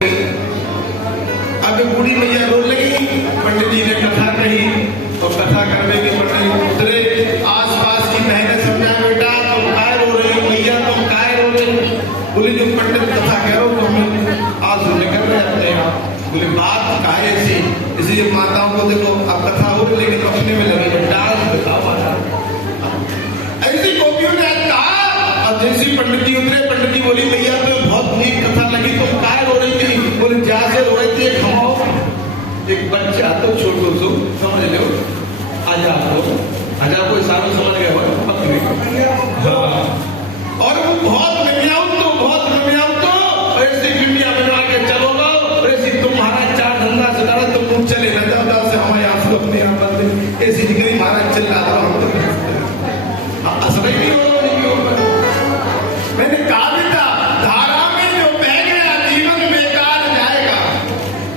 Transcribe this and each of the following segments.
अब बूढ़ी मैया रो लगी, पंडित जी ने कथा कही और कथा करने के पंडित उतरे, आस पास की बहनें समझा, बेटा तुम काय रो रहे हो, मैया तुम काय रो रहे हो? बोले जो पंडित कथा कह रहे हो तो हमें आंसू निकल रहे अपने आप। बोले बात काहे ऐसी? इसलिए माताओं को देखो अब कथा हो रही लेकिन अपने में लगे डांस दिखाओ। ऐसी गोपियों ने कहा, अब जैसी पंडित जी उतरे, पंडित जी बोली मैया तो बहुत नीक कथा लगी, तुम काय रो रही थी? बोले जैसे रो रही थी एक बच्चा तो छोटो सो समझ लो, आजा कोई सालों समझ गए हो हाँ। और वो बहुत मिमियाऊ तो ऐसी मिमिया बना के चलोगा, ऐसी तुम्हारा चार धंधा से डाला तुम मुंह चले न जाओ से हमारे आंसू अपने आप बंद ऐसी दिखरी महाराज चल रहा था असर ही नहीं होगा। मैंने कहा बेटा धारा में जो बह गया जीवन बेकार जाएगा,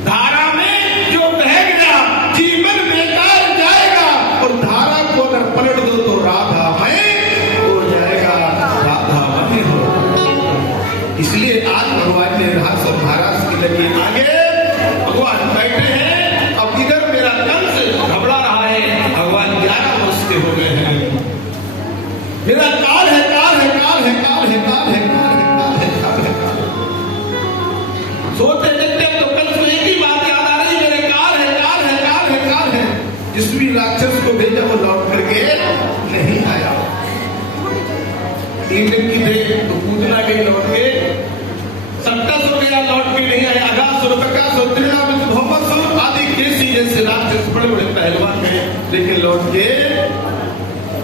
धारा में जो बह गया जीवन बेकार जाएगा, और धारा को अगर पलट दो तो राधा में हो जाएगा, राधा में हो। इसलिए आज भगवान ने रास और महाराज की लगी आगे, भगवान बैठे हैं, अब इधर मेरा कंस घबरा रहा है, भगवान 11 वर्ष के हो गए हैं, मेरा काल है सोते देखते तो कंस को एक ही बात याद आ रही, मेरे काल है। जिस भी राक्षस को भेजा वो लौट करके नहीं आया। 3 दिन की थे तो पूजना गई लौट के, 70 हो गया लौट के नहीं आया। अगासुर बकासुर त्रिनाभित भौमासुर आदि केसी जैसे राक्षस बड़े पहलवान हैं, लेकिन लौट के,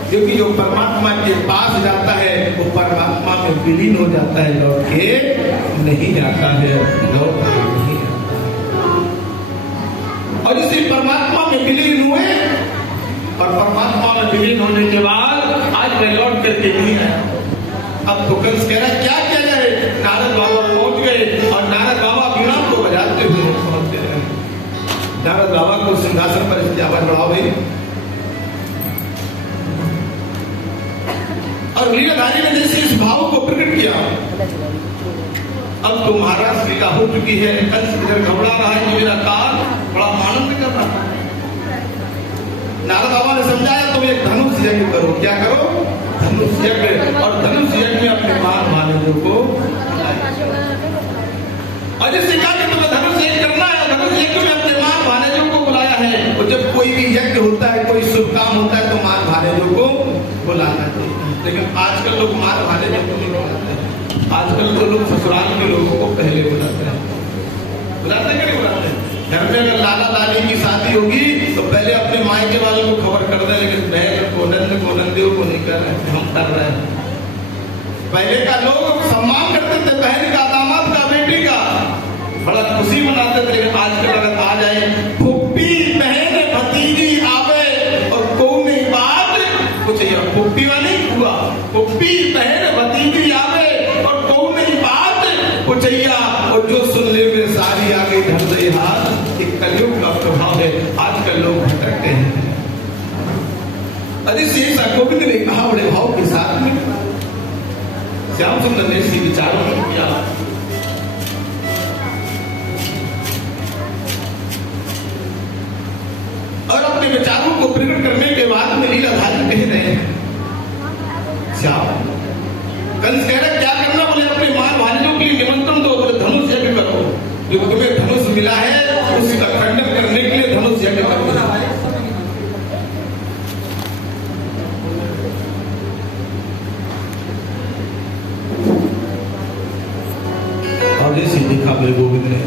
क्योंकि जो परमात्मा के पास जाता है वो परमात्मा में विलीन हो जाता है, लौट के नहीं आता है, लौट के नहीं आता। और इसी परमात्मा में विलीन हुए, और परमात्मा में विलीन होने के बाद आज मैं लौट करके नहीं आया। अब तो कंस कह रहा क्या किया जाए? नारद बाबा पहुंच गए और नारद बाबा वीणा को बजाते हुए पहुंचते रहे। नारद बाबा को सिंहासन पर इसकी आवाज बढ़ाओ भाई। और लीलाधारी ने जैसे इस भाव को प्रकट किया, अब तो महाराज लीला हो चुकी है, कंस इधर घबरा रहा है, मेरा काल बड़ा आनंद कर रहा है। नारद बाबा ने समझाया तुम एक धनुष यज्ञ करो। क्या करो? धनुष यज्ञ। और धनुष यज्ञ में अपने मान मानवों को और जिससे कहा कि तुम्हें धनुष यज्ञ करना है, धनुष यज्ञ में अपने मान भानेजों को बुलाया है। और जब कोई भी यज्ञ होता है, कोई शुभ काम होता है तो मान भानेजों को बुलाना चाहिए। लेकिन आजकल लोग मान भानेजों को नहीं बुलाते हैं। आजकल तो लोग ससुराल के लोगों को पहले बुलाते हैं। बुलाते कि नहीं बुलाते? घर में अगर लाला लाली की शादी होगी तो पहले अपने मायके वालों को खबर कर दे, लेकिन बहन को नंद को नंदियों को नहीं कर रहे, हम कर रहे हैं। पहले का लोग सम्मान करते थे बहन का, दामाद का, बेटी का, बड़ा खुशी मनाते थे। लेकिन आजकल अगर आ जाए फुप्पी बहन भतीजी आवे और कौन बात कुछ फुप्पी वाली हुआ, फुप्पी बहन भतीजी आवे और कौन बात कुचैया, और जो सुनने में सारी आ गई धर दे हाथ। एक कलयुग का प्रभाव है, आजकल लोग भटकते हैं। अरे शेषा गोविंद ने कहा बड़े भाव के साथ में, श्याम सुंदर ने इसी विचारों को किया। और अपने विचारों को प्रकट करने के बाद में लीलाधारी कह रहे हैं, श्याम कंस कह रहे क्या करना? बोले अपने मान भाइयों के लिए निमंत्रण दो, बोले धनुष यज्ञ करो, जो तुम्हें धनुष मिला है उसी का खंडन करने के लिए धनुष यज्ञ करो। और जैसे देखा मेरे गोविंद ने,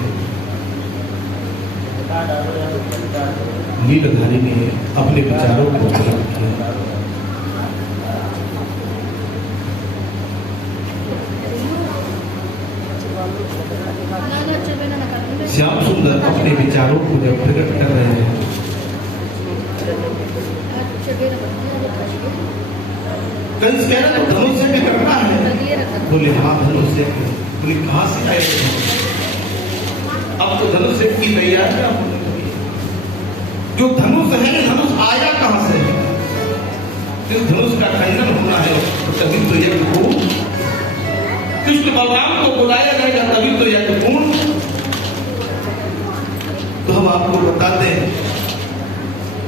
लीलाधारी ने अपने विचारों को प्रकट किया। श्याम सुंदर अपने विचारों को जब प्रकट कर रहे हैं, कंस कह रहे तो धनुष यज्ञ करना है। बोले हाँ धनुष यज्ञ। बोले कहां से आए? अब तो धनुष यज्ञ की तैयारियां होने लगी। जो धनुष है, धनुष आया कहां से? जिस धनुष का खंडन होना है तो तभी तो यज्ञ हो। कृष्ण बलराम को बुलाया जाएगा तभी तो यज्ञ पूर्ण। हम आपको बताते हैं।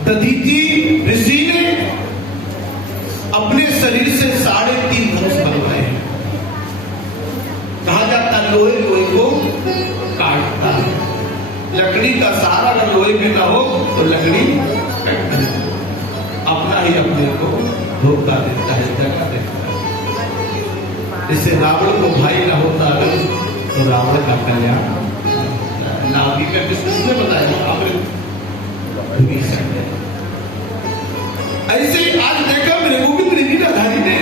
दधीचि ऋषि ने अपने शरीर से 3.5 धनुष बनवाए। कहा जाता लोहे लोहे को काटता है, लकड़ी का सहारा अगर लोहे में ना हो तो लकड़ी अपना ही अपने को धोखा देता है, धोखा देता है। इससे रावण को भाई ना होता तो रावण का कल्याण नाभी का किसने बताया? ऐसे आज देखा मेरे गोविंद लीलाधारी ने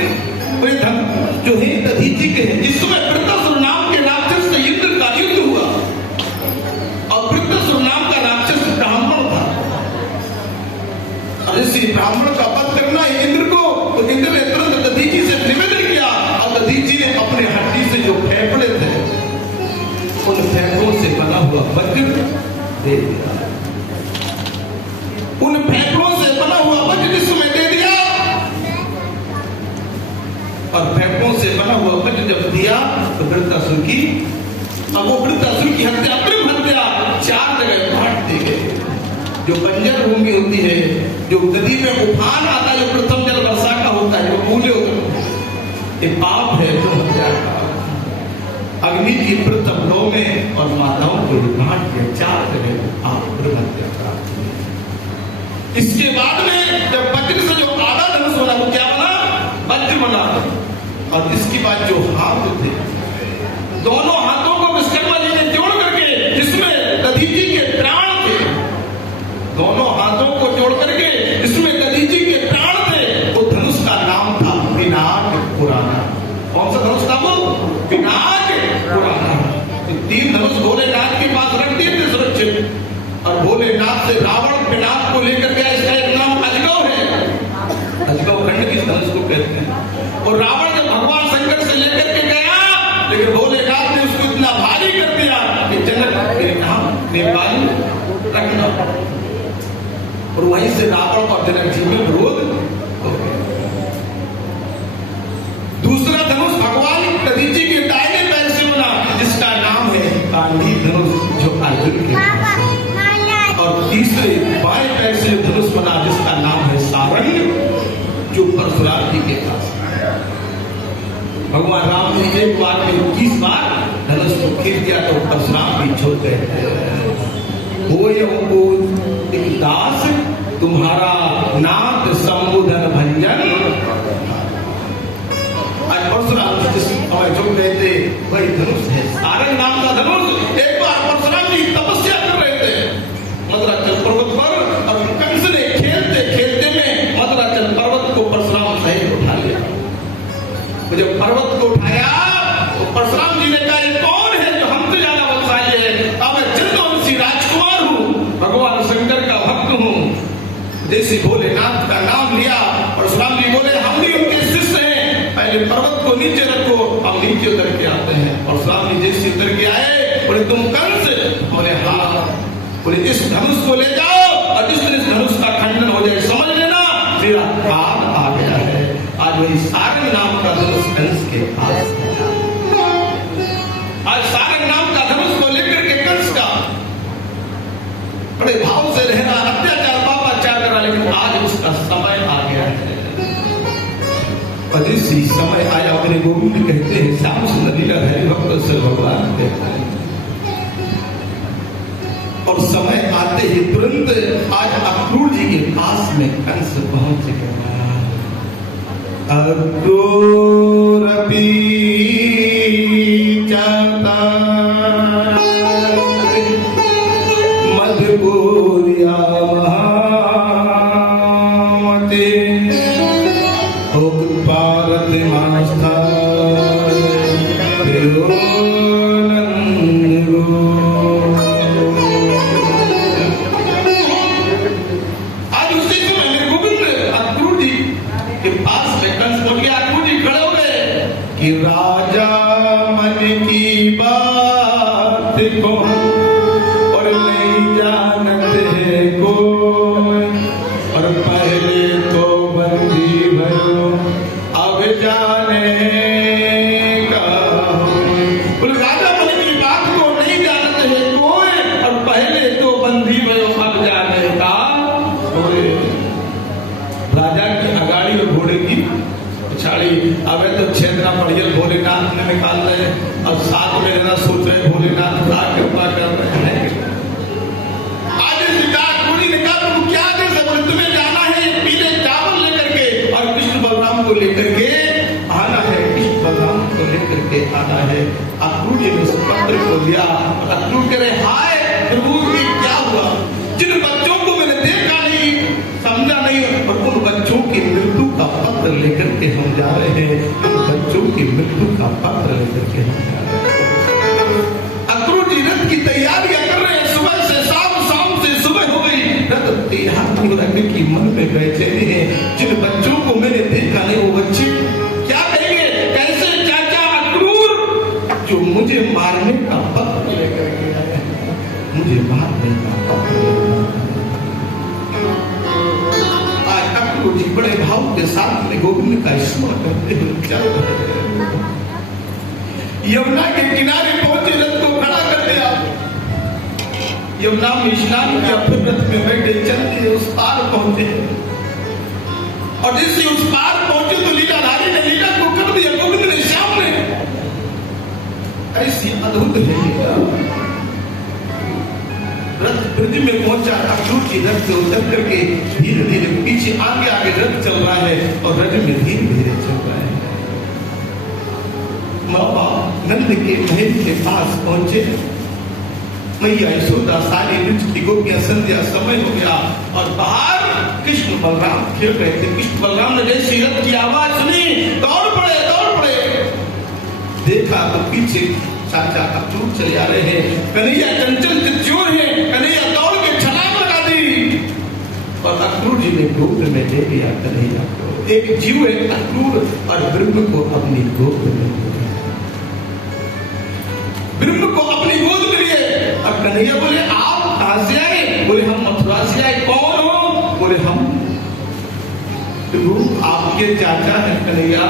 कोई धन जो है दधीचि के हैं, जिसमें वृत्तासुर नाम के राक्षस से इंद्र का युद्ध हुआ और वृत्तासुर नाम का राक्षस ब्राह्मण था। और इसी ब्राह्मण का वध करना है इंद्र को, तो इंद्र ने तुरंत दधीचि से निवेदन किया और दधीचि ने अपने हड्डी से जो फेफड़े थे उन फेफड़ों से बना हुआ वज्र दे दिया, उन फेफड़ों से बना हुआ वज्र जिसमें दे दिया। और फेफड़ों से बना हुआ वज्र जब दिया तो वृत्तासुर की, अब वो वृत्तासुर की हत्या, प्रेम हत्या 4 जगह बांट दी गई। जो बंजर भूमि होती है, जो नदी में उफान आता है, जो प्रथम जल वर्षा का होता है, जो मूल्य होता है, ये पाप है जो हत्या का। अग्नि की प्रथम 9 में और माताओं को बांट के 4 जगह आप हत्या करा। इसके बाद में जब वज्र से जो आधा धनुष बना वो क्या बना? वज्र बना। और इसके बाद जो हाथ थे, दोनों हाथों को विश्वकर्मा जी ने जोड़ करके, जिसमें दधीचि के प्राण थे, दोनों हाथों को जोड़ करके जिसमें दधीचि के प्राण थे, वो धनुष का नाम था पिनाक पुराना। कौन सा धनुष था वो? पिनाक पुराना। 3 धनुष भोलेनाथ के पास रख दिए थे सुरक्षित, और भोलेनाथ से रावण पिनाक को लेकर गया। इसका एक नाम अजगव है, अजगव खंड किस धनुष को कहते हैं। और रावण जब भगवान शंकर से लेकर के गया, लेकिन भोलेनाथ ने उसको इतना भारी कर दिया कि जनक के नाम नेपाल रखना। और वहीं से रावण और जनक जी में विरोध हो गया। दूसरा धनुष भगवान दधीचि के दाहिने पैर से बना, जिसका नाम है गांधी धनुष, जो अर्जुन के पास है। और तीसरे बाएं पैर से धनुष बना, जिसका नाम है सारंग, जो परशुराम जी के पास है। भगवान राम ने एक बार में 21 बार धनुष को खींच दिया तो परशुराम भी छोड़ गए। दास तुम्हारा नाथ संबोधन भंजन। आज परशुराम जिस जो कहते वही धनुष है, सारंग नाम का धनुष। एक बार परशुराम जी तपस्या कर रहे थे मदराचल पर्वत पर, और कंस ने खेलते खेलते में मदराचल पर्वत को परशुराम सहित उठा लिया। तो जब पर्वत को उठाया तो परशुराम जी ने कहा, ये कौन है जो हमसे ज्यादा बलशाली है? अब मैं चंद्रवंशी राजकुमार हूँ, भगवान शंकर का भक्त हूँ। जैसे भोलेनाथ का नाम लिया, परशुराम जी बोले, हम भी उनके शिष्य हैं, पहले पर्वत को नीचे रखो, हम नीचे उतर के आते हैं। परशुराम जी जैसे उतर के आए, बोले तुम कंस? बोले हाँ। बोले इस धनुष को ले जाओ, और जिस दिन इस धनुष का खंडन हो जाए समझ लेना मेरा काल आ गया है। आज वही सारंग नाम का धनुष कंस के पास है। आज सारंग नाम का धनुष को लेकर के कंस का बड़े भाव से रहना, अत्याचार पापाचार करना, लेकिन आज उसका समय आ गया है। और इसी समय आया, अपने गोविंद कहते हैं, श्याम सुंदर लीलाधारी भक्त से भगवान कहते हैं। और समय आते ही तुरंत आज अक्रूर जी के पास में कंस पहुंच गया। अक्रूर पीछाता मधुपुरिया महामते भारत मास्था कि राजा मन की बात को और नहीं जानते को, और पहले तो बंदी भयो अब जाने का। राजा मन की बात को नहीं जानते हैं कोई, और पहले तो बंदी अक्रूर कह रहे हाय प्रभु ये क्या हुआ, जिन बच्चों को मैंने देखा नहीं समझा नहीं और उन बच्चों की मृत्यु का पत्र लेकर के हम जा रहे हैं, उन बच्चों की मृत्यु का पत्र लेकर के हम जा रहे हैं। अक्रूर जी रथ की तैयारियां कर रहे हैं, सुबह से शाम, शाम से सुबह हो गई, रथ तैयार रखने की मन में बेचैनी है। जिन बच्चों को मैंने देखा नहीं वो बच्चे क्या कहेंगे, कैसे चाचा अक्रूर जो मुझे मारने का पत्र लेकर के आया है, मुझे मारने का पत्र जी बड़े भाव के साथ में गोविंद का स्मरण करते हुए चल रहे हैं। यमुना के किनारे पहुंचे, रथ को खड़ा कर दिया, यमुना में स्नान किया, फिर रथ में बैठे चलते उस पार पहुंचे और जिससे उस पार पहुंचे तो लीलाधारी ने लीला को कर दिया गोविंद ने सामने। ऐसी अद्भुत है लीला। रथ ब्रज में पहुंचा, अक्रूर जी रथ से उतर करके धीरे धीरे पीछे आगे आगे रथ चल रहा है और रथ में धीरे धीरे चल रहा है। माँ बाप नंद के महल के पास पहुंचे, मैया यशोदा सारी ब्रज की गोपियां, संध्या समय हो गया और बाहर कृष्ण बलराम खेल रहे थे। कृष्ण बलराम ने जैसे रथ की आवाज सुनी दौड़ पड़े, दौड़ पड़े, देखा तो पीछे चाचा अक्रूर चले आ रहे हैं। कन्हैया चंचल चोर है, कन्हैया दौड़ के छलांग लगा दी और अक्रूर जी ने गोद में ले लिया कन्हैया को। एक जीव है अक्रूर और ब्रह्म को अपनी गोद में लिया, ब्रह्म को अपनी गोद में लिए। और कन्हैया बोले आप कहां से आए? बोले हम मथुरा से आए। कौन हो? बोले हम आपके चाचा है। कन्हैया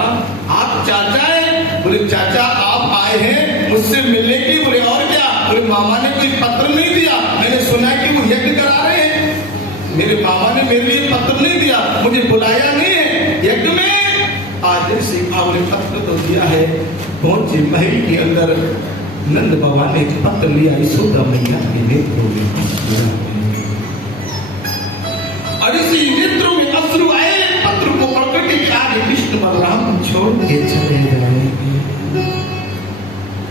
आप चाचा है? बोले चाचा आप आए हैं मुझसे मिलने की। बोले और क्या? बोले मामा ने कोई पत्र नहीं दिया, मैंने सुना कि वो यज्ञ करा रहे हैं, मेरे मामा ने मेरे लिए पत्र नहीं दिया, मुझे बुलाया नहीं है यज्ञ में। आज सीखा बोले पत्र तो दिया है। पहुंचे महल के अंदर, नंद बाबा ने पत्र लिया, यशोदा मैया के नेत्रों में और इसी नेत्रों में अश्रु आए। पत्र को पकड़ के आगे कृष्ण बलराम छोड़ के चले जाएंगे।